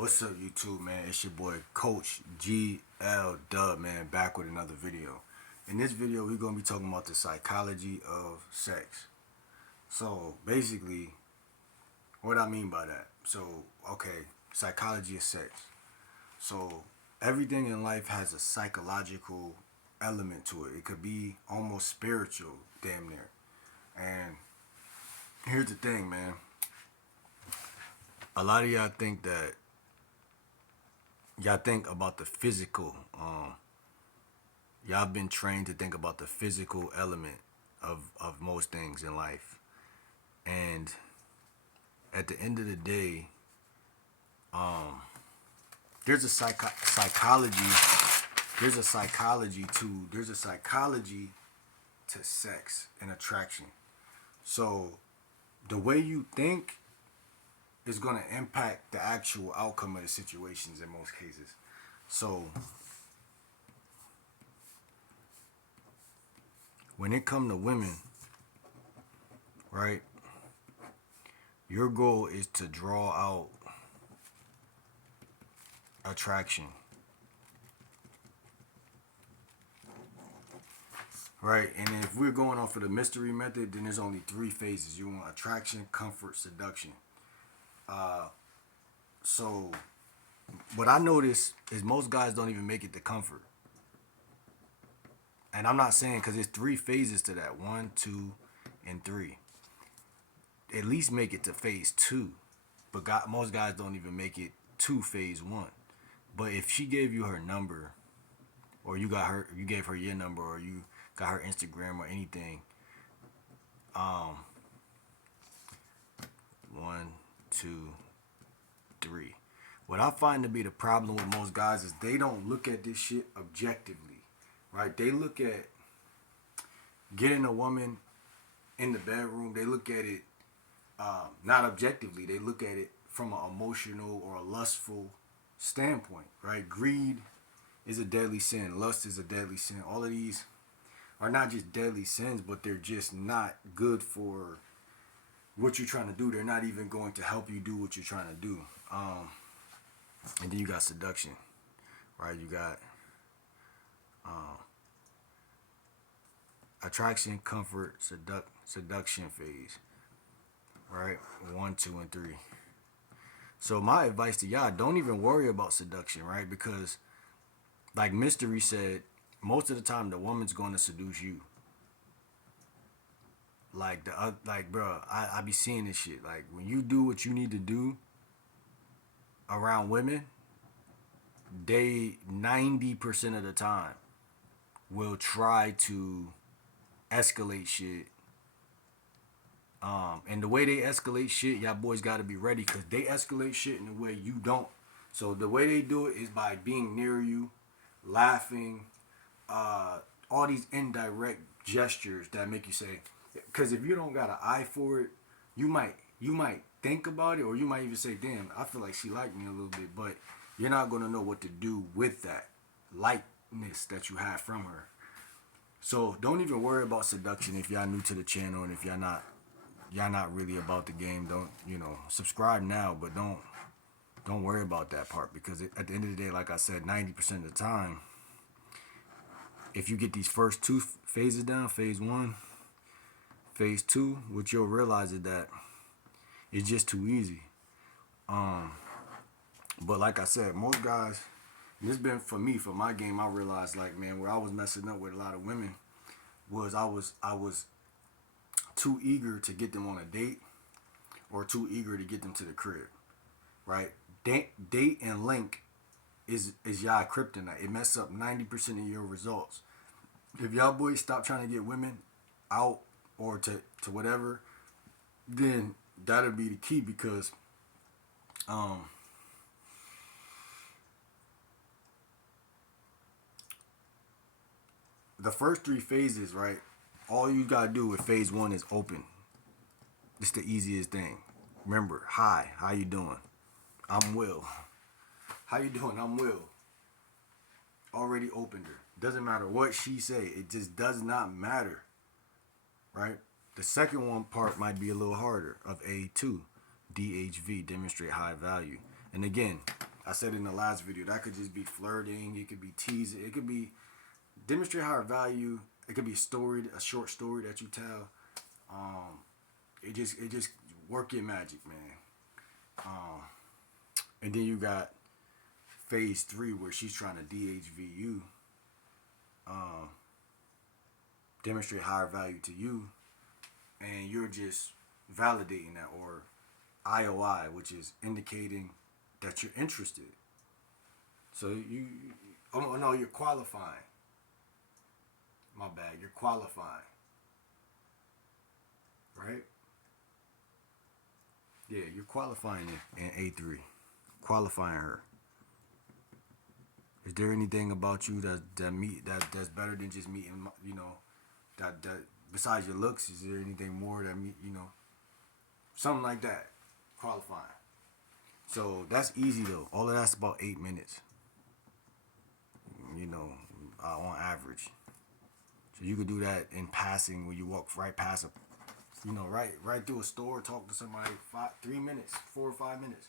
What's up, YouTube, man? It's your boy, Coach GL Dub, man, back with another video. In this video, we're going to be talking about the psychology of sex. So, basically, what I mean by that. So, okay, psychology of sex. So, everything in life has a psychological element to it. It could be almost spiritual, damn near. And here's the thing, man. A lot of y'all think that y'all think about the physical. Y'all been trained to think about the physical element of most things in life. And at the end of the day, there's a psychology. There's a psychology to sex and attraction. So the way you think is going to impact the actual outcome of the situations in most cases. So when it comes to women, right, your goal is to draw out attraction, right? And if we're going off of the mystery method, then there's only 3 phases. You want attraction, comfort, seduction. So what I notice is most guys don't even make it to comfort. And I'm not saying, because there's 3 phases to that: 1, 2, and 3. At least make it to phase 2. But most guys don't even make it to phase 1. But if she gave you her number, or you gave her your number, or you got her Instagram or anything, 1, 2, 3. What I find to be the problem with most guys is they don't look at this shit objectively, right? They look at getting a woman in the bedroom. They look at it not objectively. They look at it from an emotional or a lustful standpoint, right? Greed is a deadly sin. Lust is a deadly sin. All of these are not just deadly sins, but they're just not good for what you're trying to do. They're not even going to help you do what you're trying to do. And then you got seduction, right? You got attraction, comfort, seduction phase, right? 1, 2, and 3. So my advice to y'all: don't even worry about seduction, right? Because, like Mystery said, most of the time the woman's going to seduce you. Like bro, I be seeing this shit. Like, when you do what you need to do around women, they 90% of the time will try to escalate shit. And the way they escalate shit, y'all boys got to be ready, because they escalate shit in a way you don't. So the way they do it is by being near you, laughing, all these indirect gestures that make you say, because if you don't got an eye for it, you might think about it, or you might even say, damn, I feel like she liked me a little bit, but you're not going to know what to do with that likeness that you have from her. So don't even worry about seduction if y'all new to the channel, and if y'all not really about the game. Don't, subscribe now, but don't worry about that part, because at the end of the day, like I said, 90% of the time, if you get these first 2 phases down, phase 1, phase 2, what you'll realize is that it's just too easy. But like I said, most guys, and this been for me, for my game, I realized, like, man, where I was messing up with a lot of women was I was too eager to get them on a date, or too eager to get them to the crib, right? Date and link is y'all kryptonite. It mess up 90% of your results. If y'all boys stop trying to get women out or to whatever, then that'll be the key, because the first 3 phases, right? All you gotta do with phase 1 is open. It's the easiest thing. Remember, hi, how you doing? I'm Will. How you doing? I'm Will. Already opened her. Doesn't matter what she say. It just does not matter, right? The second one part might be a little harder, of A2. DHV, demonstrate high value. And again, I said in the last video, that could just be flirting. It could be teasing. It could be demonstrate how value. It could be a short story that you tell. It just work your magic, man. And then you got phase 3 where she's trying to DHV you, demonstrate higher value to you, and you're just validating that, or IOI, which is indicating that you're interested. So oh no, you're qualifying. My bad, you're qualifying. Right? Yeah, you're qualifying in A3. Qualifying her. Is there anything about you that's better than just meeting, that besides your looks? Is there anything more that something like that? Qualifying. So that's easy though. All of that's about 8 minutes. On average. So you could do that in passing when you walk right past right through a store, talk to somebody 3 minutes, 4 or 5 minutes.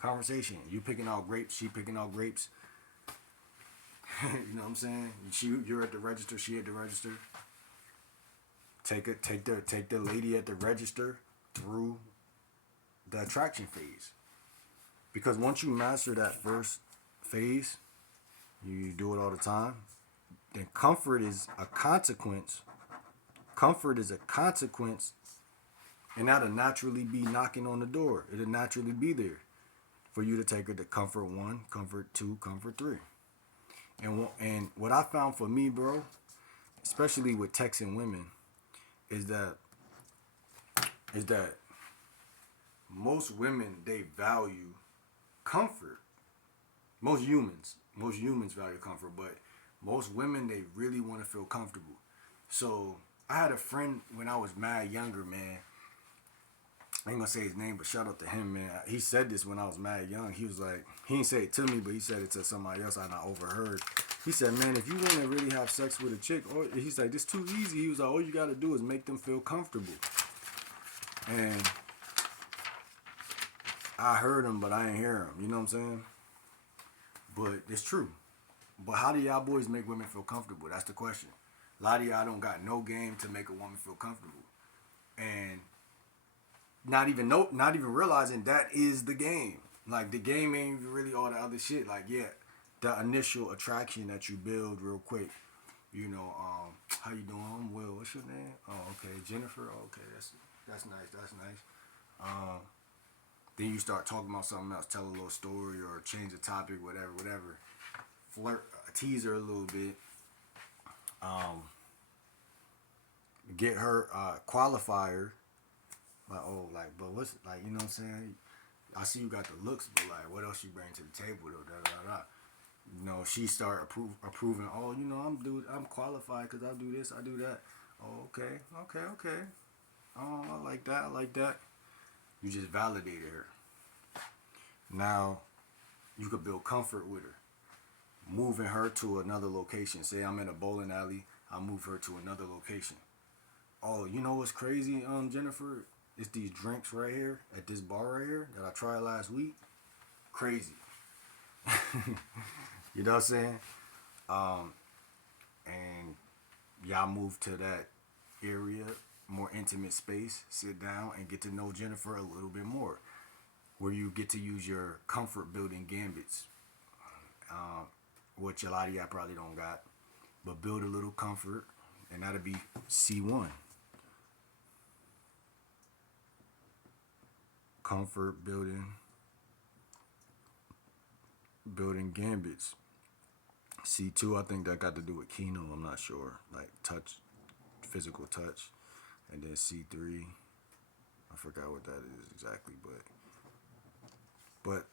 Conversation. You picking out grapes, she picking out grapes. You know what I'm saying? You're at the register, she at the register. Take the lady at the register through the attraction phase. Because once you master that first phase, you do it all the time, then comfort is a consequence. Comfort is a consequence, and that'll naturally be knocking on the door. It'll naturally be there for you to take her to comfort 1, comfort 2, comfort 3. And what I found for me, bro, especially with texting women, is that most women, they value comfort. Most humans value comfort, but most women, they really want to feel comfortable. So I had a friend when I was mad younger, man. I ain't gonna say his name, but shout out to him, man. He said this when I was mad young. He was like, he didn't say it to me, but he said it to somebody else I overheard. He said, man, if you want to really have sex with a chick, he's like, it's too easy. He was like, all you got to do is make them feel comfortable. And I heard him, but I ain't hear him. You know what I'm saying? But it's true. But how do y'all boys make women feel comfortable? That's the question. A lot of y'all don't got no game to make a woman feel comfortable. And not even realizing that is the game. Like, the game ain't even really all the other shit. Like, yeah, the initial attraction that you build real quick. How you doing? I'm Will. What's your name? Oh, okay. Jennifer. Oh, okay, that's nice. Then you start talking about something else, tell a little story or change the topic, whatever. Flirt, tease her a little bit. Get her, qualify her. But what's, you know what I'm saying? I see you got the looks, but what else you bring to the table though? She start approving. Oh, I'm qualified because I do this, I do that. Oh, okay. Oh, I like that. You just validated her. Now, you could build comfort with her. Moving her to another location. Say I'm in a bowling alley. I'll move her to another location. Oh, you know what's crazy, Jennifer? It's these drinks right here at this bar right here that I tried last week. Crazy. You know what I'm saying? And y'all move to that area, more intimate space, sit down and get to know Jennifer a little bit more, where you get to use your comfort building gambits, which a lot of y'all probably don't got, but build a little comfort, and that'll be C1. Comfort building gambits. C2, I think that got to do with Kino, I'm not sure. Like touch, physical touch. And then C3, I forgot what that is exactly, but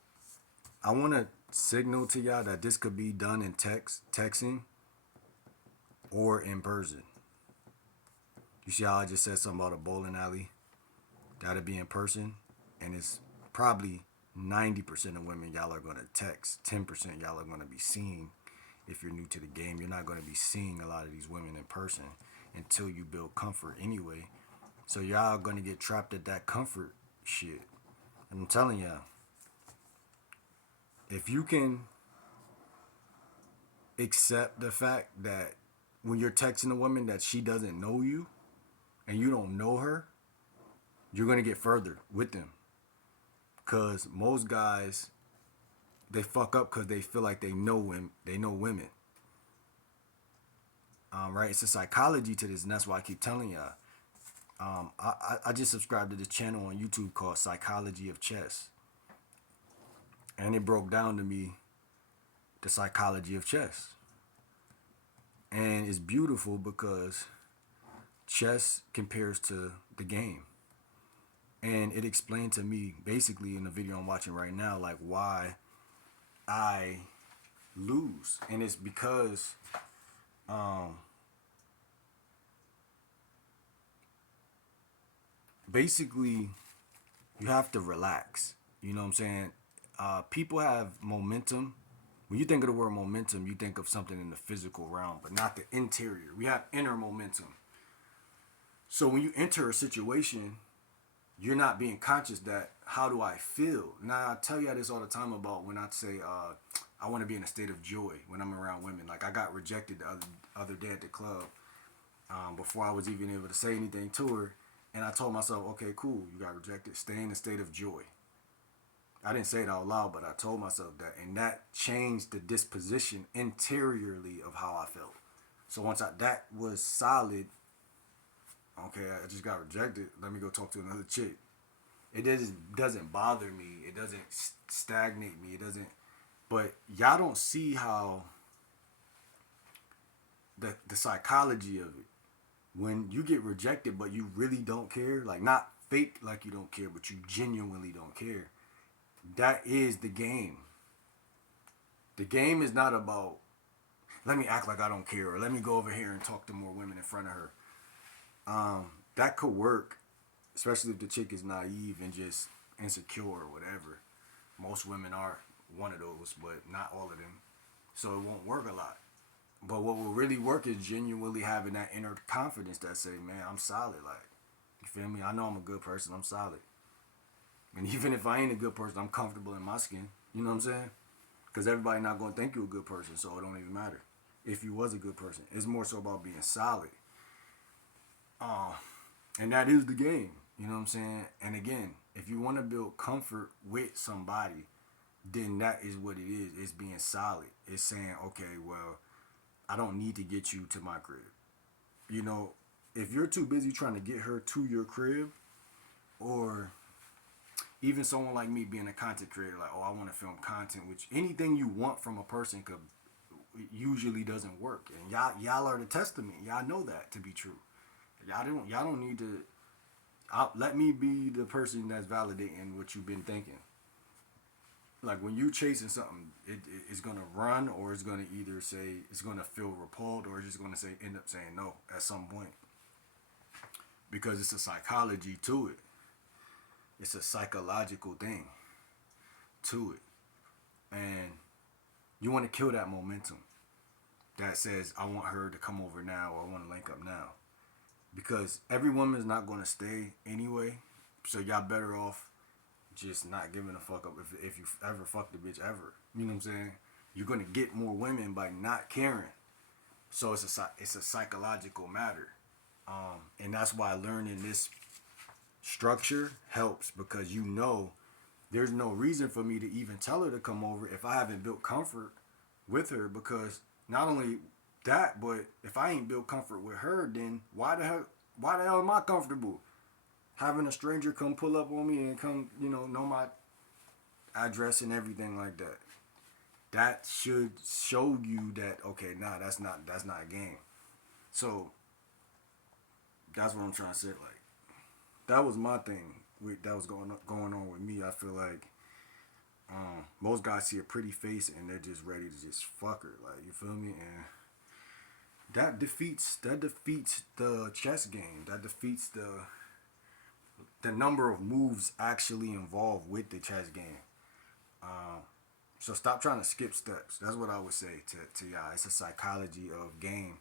I want to signal to y'all that this could be done in texting, or in person. You see how I just said something about a bowling alley? That'll be in person, and it's probably 90% of women y'all are going to text. 10% y'all are going to be seeing. If you're new to the game, you're not going to be seeing a lot of these women in person until you build comfort anyway. So y'all going to get trapped at that comfort shit. And I'm telling y'all, If you can accept the fact that when you're texting a woman that she doesn't know you and you don't know her, you're gonna get further with them. Cause most guys, they fuck up because they feel like they know women. They know women. Right? It's a psychology to this, and that's why I keep telling y'all. I just subscribed to this channel on YouTube called Psychology of Chess, and it broke down to me the psychology of chess, and it's beautiful because chess compares to the game, and it explained to me basically in the video I'm watching right now, like why I lose, and it's because basically you have to relax. You know what I'm saying? People have momentum. When you think of the word momentum, you think of something in the physical realm, but not the interior. We have inner momentum. So when you enter a situation, you're not being conscious that how do I feel? Now I tell you this all the time about when I say I want to be in a state of joy when I'm around women. Like I got rejected the other day at the club before I was even able to say anything to her, and I told myself, okay, cool, you got rejected. Stay in a state of joy. I didn't say it out loud, but I told myself that, and that changed the disposition interiorly of how I felt. So once that was solid, okay, I just got rejected. Let me go talk to another chick. It doesn't bother me. It doesn't stagnate me. It doesn't. But y'all don't see how the psychology of it. When you get rejected, but you really don't care, like not fake like you don't care, but you genuinely don't care. That is the game. The game is not about let me act like I don't care or let me go over here and talk to more women in front of her. That could work, especially if the chick is naive and just insecure or whatever. Most women are one of those, but not all of them. So it won't work a lot. But what will really work is genuinely having that inner confidence that say, man, I'm solid. Like, you feel me? I know I'm a good person. I'm solid. And even if I ain't a good person, I'm comfortable in my skin. You know what I'm saying? Because everybody not going to think you a good person, so it don't even matter if you was a good person. It's more so about being solid. And that is the game. You know what I'm saying? And again, if you want to build comfort with somebody, then that is what it is. It's being solid. It's saying, okay, well, I don't need to get you to my crib. You know, if you're too busy trying to get her to your crib, or even someone like me being a content creator, like, oh, I want to film content, which anything you want from a person could usually doesn't work. And y'all are the testament. Y'all know that to be true. Y'all don't need to let me be the person that's validating what you've been thinking. Like when you chasing something, it's gonna run, or it's gonna either say it's gonna feel repelled, or it's just gonna say end up saying no at some point. Because it's a psychology to it. It's a psychological thing to it. And you want to kill that momentum that says, I want her to come over now, or I want to link up now. Because every woman is not going to stay anyway. So y'all better off just not giving a fuck up if you ever fuck the bitch ever. You know what I'm saying? You're going to get more women by not caring. So it's a psychological matter. And that's why learning this structure helps, because you know there's no reason for me to even tell her to come over if I haven't built comfort with her. Because not only that, but if I ain't built comfort with her, then why the hell am I comfortable having a stranger come pull up on me and come, know my address and everything like that? That should show you that, okay, nah, that's not a game. So that's what I'm trying to say. Like, that was my thing that was going on with me. I feel like most guys see a pretty face and they're just ready to just fuck her. Like, you feel me? And that defeats the chess game. That defeats the number of moves actually involved with the chess game. So stop trying to skip steps. That's what I would say to y'all. It's a psychology of game.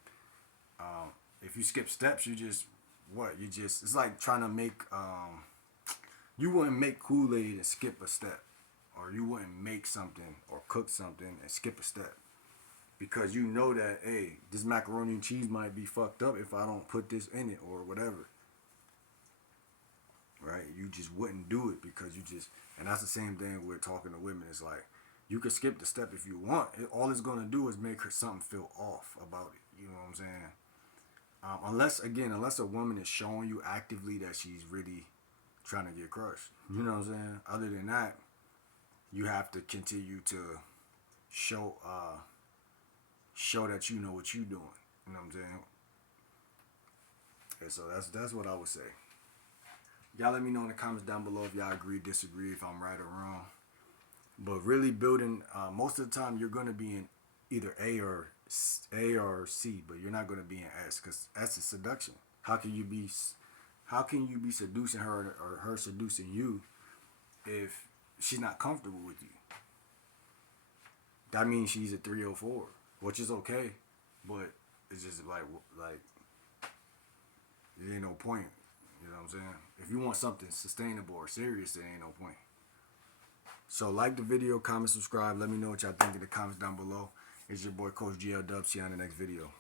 If you skip steps, it's like trying to make you wouldn't make Kool-Aid and skip a step. or you wouldn't make something or cook something and skip a step. Because you know that, hey, this macaroni and cheese might be fucked up if I don't put this in it or whatever. Right? You just wouldn't do it because you just, and that's the same thing with talking to women. It's like, you can skip the step if you want. All it's going to do is make her something feel off about it. You know what I'm saying? Unless a woman is showing you actively that she's really trying to get crushed. You know what I'm saying? Other than that, you have to continue to show that you know what you're doing. You know what I'm saying? And so that's what I would say. Y'all let me know in the comments down below if y'all agree, disagree, if I'm right or wrong. But really building, most of the time you're going to be in either A or C, but you're not going to be in S, because S is seduction. How can you be seducing her or her seducing you if she's not comfortable with you? That means she's a 304, which is okay, but it's just like there ain't no point. You know what I'm saying? If you want something sustainable or serious, there ain't no point. So like the video, comment, subscribe. Let me know what y'all think in the comments down below. It's your boy Coach GL Dub. See you on the next video.